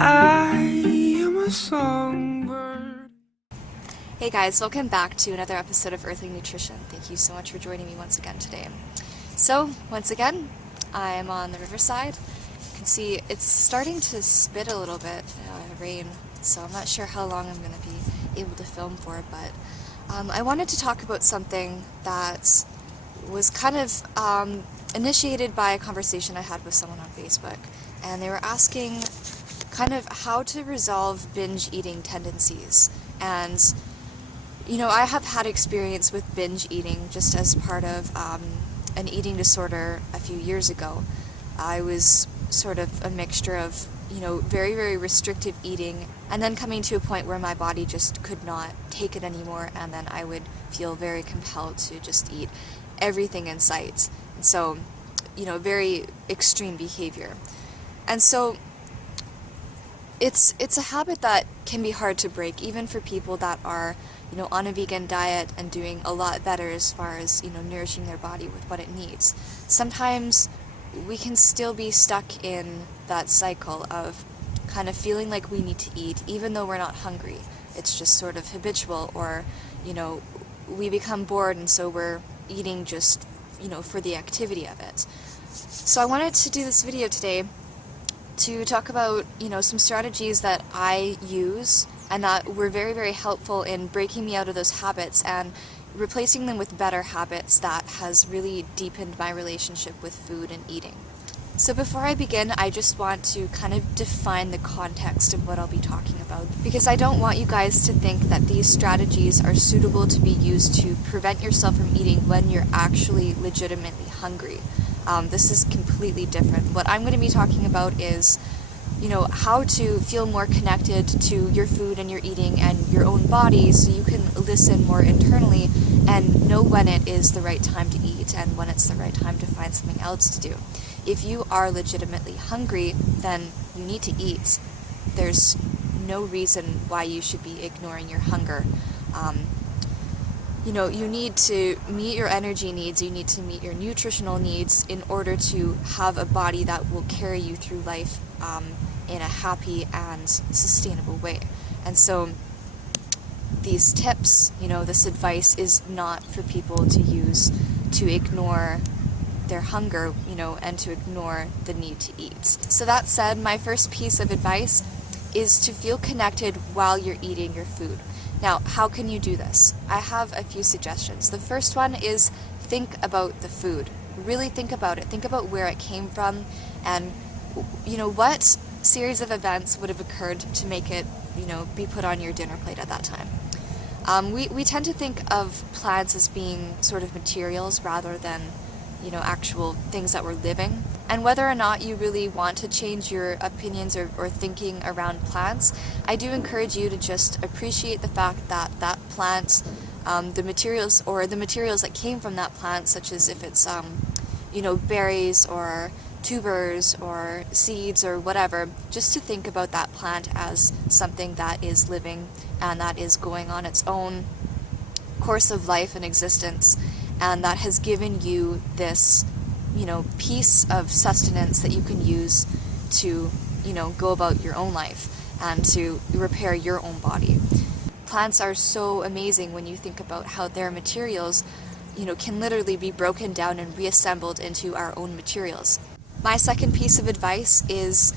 I am a songbird. Hey guys, welcome back to another episode of Earthling Nutrition. Thank you so much for joining me once again today. So, once again, I'm on the riverside. You can see it's starting to spit a little bit, rain, so I'm not sure how long I'm going to be able to film for, but I wanted to talk about something that was kind of initiated by a conversation I had with someone on Facebook, and they were asking kind of how to resolve binge eating tendencies. And I have had experience with binge eating just as part of an eating disorder a few years ago. I was sort of a mixture of very, very restrictive eating, and then coming to a point where my body just could not take it anymore, and then I would feel very compelled to just eat everything in sight. And so, very extreme behavior. And so it's a habit that can be hard to break, even for people that are on a vegan diet and doing a lot better as far as nourishing their body with what it needs. Sometimes we can still be stuck in that cycle of kind of feeling like we need to eat even though we're not hungry. It's just sort of habitual, or we become bored and so we're eating just for the activity of it. So I wanted to do this video today to talk about some strategies that I use and that were very, very helpful in breaking me out of those habits and replacing them with better habits that has really deepened my relationship with food and eating. So before I begin, I just want to kind of define the context of what I'll be talking about, because I don't want you guys to think that these strategies are suitable to be used to prevent yourself from eating when you're actually legitimately hungry. This is completely different. What I'm going to be talking about is how to feel more connected to your food and your eating and your own body, so you can listen more internally and know when it is the right time to eat and when it's the right time to find something else to do. If you are legitimately hungry, then you need to eat. There's no reason why you should be ignoring your hunger. You need to meet your energy needs, you need to meet your nutritional needs in order to have a body that will carry you through life in a happy and sustainable way. And so these tips, this advice is not for people to use to ignore their hunger, and to ignore the need to eat. So that said, my first piece of advice is to feel connected while you're eating your food. Now, how can you do this? I have a few suggestions. The first one is think about the food. Really think about it. Think about where it came from and, what series of events would have occurred to make it, be put on your dinner plate at that time. We tend to think of plants as being sort of materials rather than actual things that we're living. And whether or not you really want to change your opinions or thinking around plants, I do encourage you to just appreciate the fact that that plant, the materials that came from that plant, such as if it's berries or tubers or seeds or whatever, just to think about that plant as something that is living and that is going on its own course of life and existence, and that has given you this piece of sustenance that you can use to go about your own life and to repair your own body. Plants are so amazing when you think about how their materials can literally be broken down and reassembled into our own materials. My second piece of advice is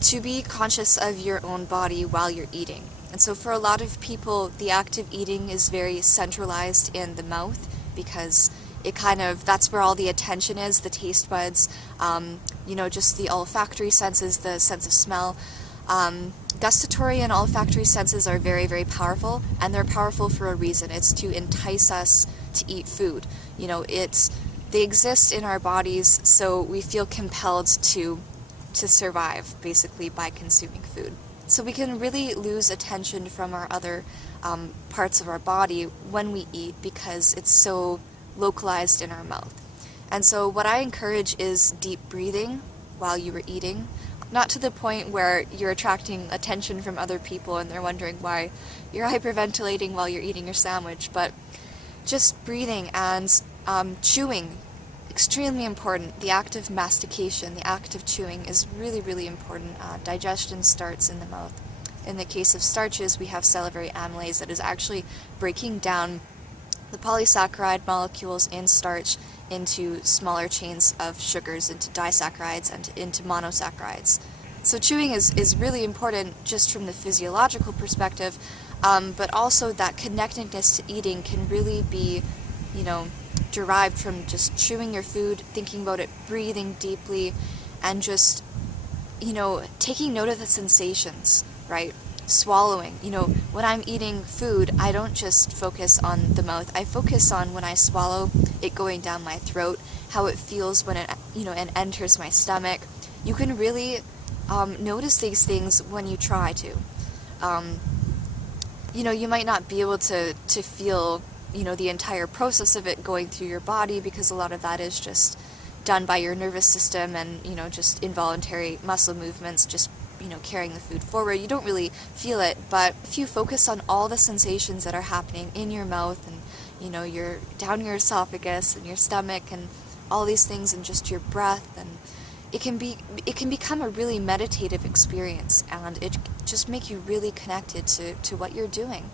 to be conscious of your own body while you're eating. And so for a lot of people, the act of eating is very centralized in the mouth, because that's where all the attention is, the taste buds, just the olfactory senses, the sense of smell. Gustatory and olfactory senses are very, very powerful, and they're powerful for a reason. It's to entice us to eat food. They exist in our bodies, so we feel compelled to survive, basically, by consuming food. So we can really lose attention from our other parts of our body when we eat, because it's so localized in our mouth. And so what I encourage is deep breathing while you are eating, not to the point where you're attracting attention from other people and they're wondering why you're hyperventilating while you're eating your sandwich, but just breathing and chewing extremely important. The act of mastication, the act of chewing is really, really important. Digestion starts in the mouth. In the case of starches, we have salivary amylase that is actually breaking down the polysaccharide molecules in starch into smaller chains of sugars, into disaccharides and into monosaccharides. So chewing is really important just from the physiological perspective, but also that connectedness to eating can really be, derived from just chewing your food, thinking about it, breathing deeply, and just, taking note of the sensations, right? Swallowing. When I'm eating food, I don't just focus on the mouth. I focus on when I swallow it going down my throat, how it feels when it, and enters my stomach. You can really notice these things when you try to. You might not be able to feel, the entire process of it going through your body, because a lot of that is just done by your nervous system and, just involuntary muscle movements, just, carrying the food forward. You don't really feel it, but if you focus on all the sensations that are happening in your mouth and, your down your esophagus and your stomach and all these things, and just your breath, and it can become a really meditative experience, and it just make you really connected to what you're doing.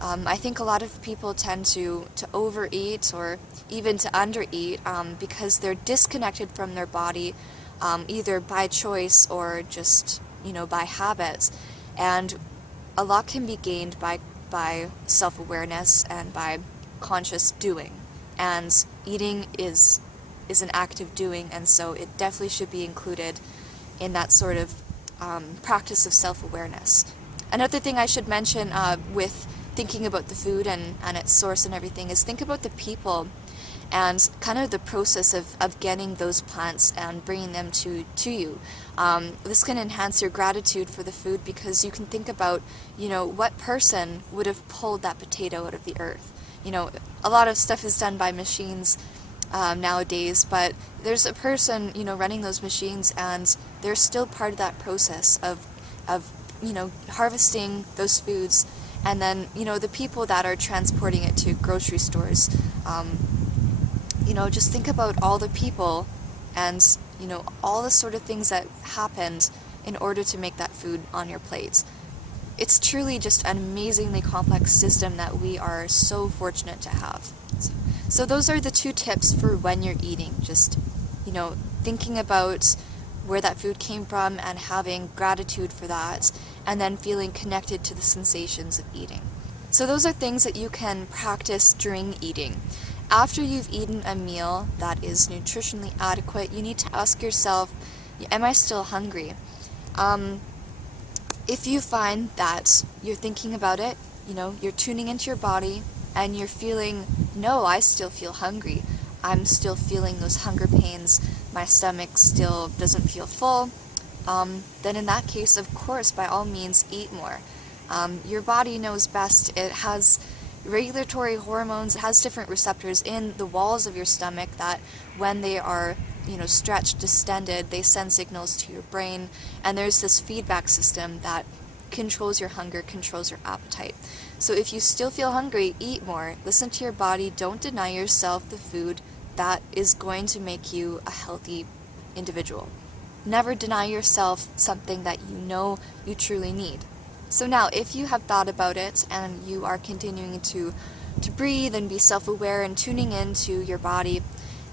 I think a lot of people tend to overeat or even to undereat because they're disconnected from their body, either by choice or just, by habit. And a lot can be gained by self-awareness and by conscious doing. And eating is an act of doing, and so it definitely should be included in that sort of practice of self-awareness. Another thing I should mention with thinking about the food and its source and everything is think about the people and kind of the process of getting those plants and bringing them to you. This can enhance your gratitude for the food, because you can think about, what person would have pulled that potato out of the earth. A lot of stuff is done by machines nowadays, but there's a person, running those machines, and they're still part of that process of harvesting those foods, and then, the people that are transporting it to grocery stores. Just think about all the people and, all the sort of things that happened in order to make that food on your plate. It's truly just an amazingly complex system that we are so fortunate to have. So those are the 2 tips for when you're eating. Just, thinking about where that food came from and having gratitude for that, and then feeling connected to the sensations of eating. So those are things that you can practice during eating. After you've eaten a meal that is nutritionally adequate, you need to ask yourself, am I still hungry? If you find that you're thinking about it, you're tuning into your body, and you're feeling, no, I still feel hungry. I'm still feeling those hunger pains. My stomach still doesn't feel full. Then in that case, of course, by all means, eat more. Your body knows best. It has regulatory hormones. It has different receptors in the walls of your stomach that when they are, stretched, distended, they send signals to your brain. And there's this feedback system that controls your hunger, controls your appetite. So if you still feel hungry, eat more. Listen to your body. Don't deny yourself the food that is going to make you a healthy individual. Never deny yourself something that you truly need. So now, if you have thought about it and you are continuing to breathe and be self-aware and tuning into your body,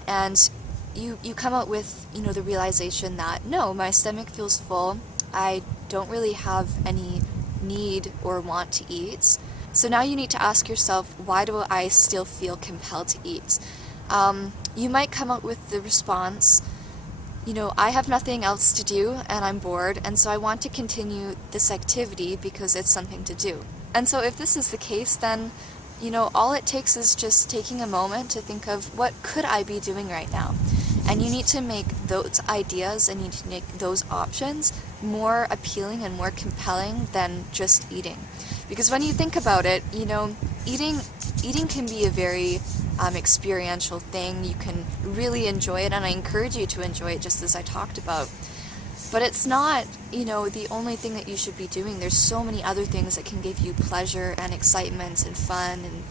and you come out with, the realization that, no, my stomach feels full, I don't really have any need or want to eat. So now you need to ask yourself, why do I still feel compelled to eat? You might come up with the response, I have nothing else to do and I'm bored, and so I want to continue this activity because it's something to do. And so if this is the case, then, all it takes is just taking a moment to think of, what could I be doing right now? And you need to make those ideas and you need to make those options more appealing and more compelling than just eating. Because when you think about it, eating can be a very experiential thing. You can really enjoy it, and I encourage you to enjoy it just as I talked about. But it's not, the only thing that you should be doing. There's so many other things that can give you pleasure and excitement and fun and,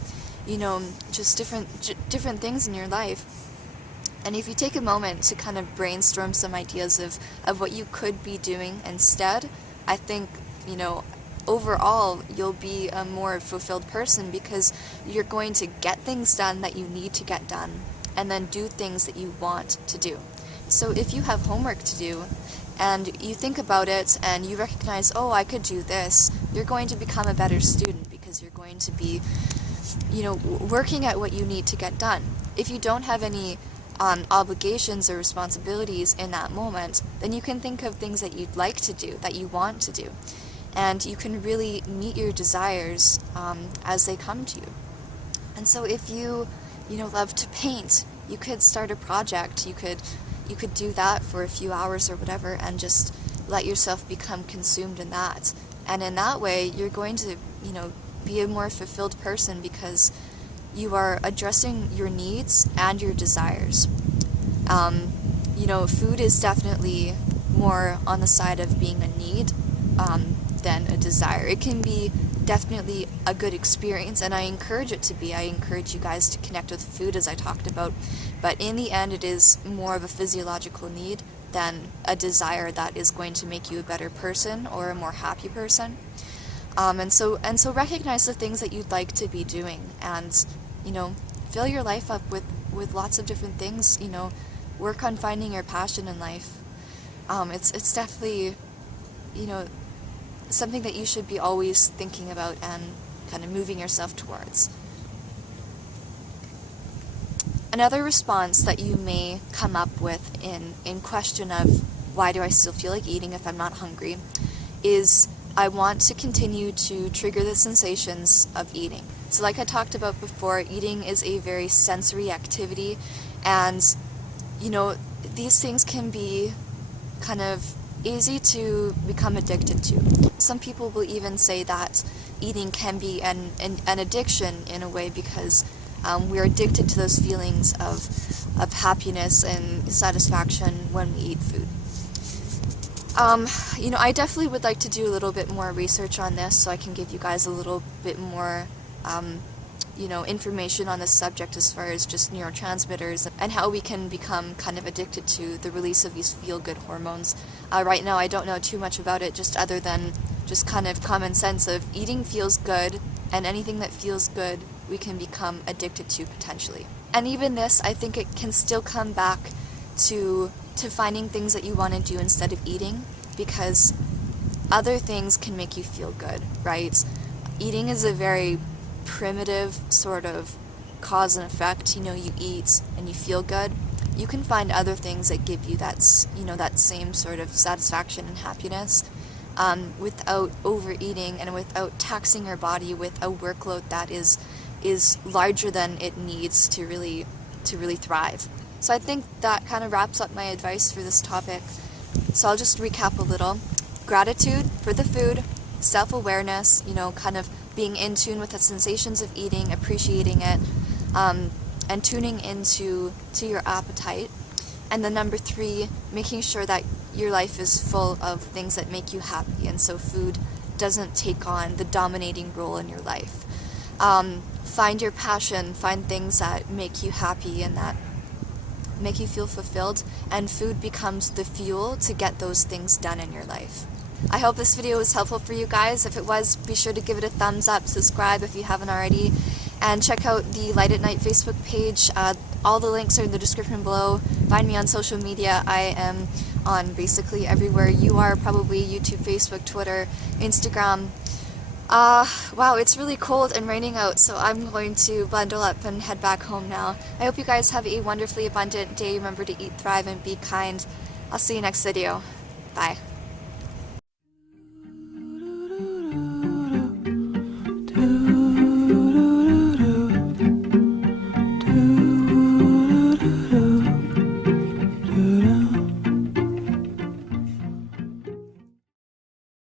just different things in your life. And if you take a moment to kind of brainstorm some ideas of what you could be doing instead, I think, overall you'll be a more fulfilled person, because you're going to get things done that you need to get done, and then do things that you want to do. So if you have homework to do, and you think about it and you recognize, oh, I could do this, you're going to become a better student, because you're going to be, working at what you need to get done. If you don't have any obligations or responsibilities in that moment, then you can think of things that you'd like to do, that you want to do, and you can really meet your desires as they come to you. And so if you love to paint, you could start a project. You could do that for a few hours or whatever, and just let yourself become consumed in that. And in that way, you're going to be a more fulfilled person, because you are addressing your needs and your desires. Food is definitely more on the side of being a need than a desire. It can be definitely a good experience, and I encourage it to be. I encourage you guys to connect with food, as I talked about, but in the end it is more of a physiological need than a desire that is going to make you a better person or a more happy person. And so recognize the things that you'd like to be doing, and fill your life up with lots of different things. Work on finding your passion in life. It's definitely something that you should be always thinking about and kind of moving yourself towards. Another response that you may come up with in question of why do I still feel like eating if I'm not hungry is, I want to continue to trigger the sensations of eating. So like I talked about before, eating is a very sensory activity, and these things can be kind of easy to become addicted to. Some people will even say that eating can be an addiction in a way, because we're addicted to those feelings of happiness and satisfaction when we eat food. I definitely would like to do a little bit more research on this, so I can give you guys a little bit more information on this subject, as far as just neurotransmitters and how we can become kind of addicted to the release of these feel-good hormones. Right now I don't know too much about it, just other than just kind of common sense of eating feels good, and anything that feels good we can become addicted to potentially. And even this, I think it can still come back to finding things that you want to do instead of eating, because other things can make you feel good, right? Eating is a very primitive sort of cause and effect. You eat and you feel good. You can find other things that give you that same sort of satisfaction and happiness without overeating and without taxing your body with a workload that is larger than it needs to really thrive. So I think that kind of wraps up my advice for this topic. So I'll just recap a little. Gratitude for the food, self-awareness, kind of being in tune with the sensations of eating, appreciating it, and tuning into your appetite. And then number 3, making sure that your life is full of things that make you happy, and so food doesn't take on the dominating role in your life. Find your passion, find things that make you happy and that make you feel fulfilled, and food becomes the fuel to get those things done in your life. I hope this video was helpful for you guys. If it was, be sure to give it a thumbs up, subscribe if you haven't already, and check out the Light at Night Facebook page. All the links are in the description below. Find me on social media. I am on basically everywhere you are, probably YouTube, Facebook, Twitter, Instagram. Wow, it's really cold and raining out, so I'm going to bundle up and head back home now. I hope you guys have a wonderfully abundant day. Remember to eat, thrive, and be kind. I'll see you next video. Bye.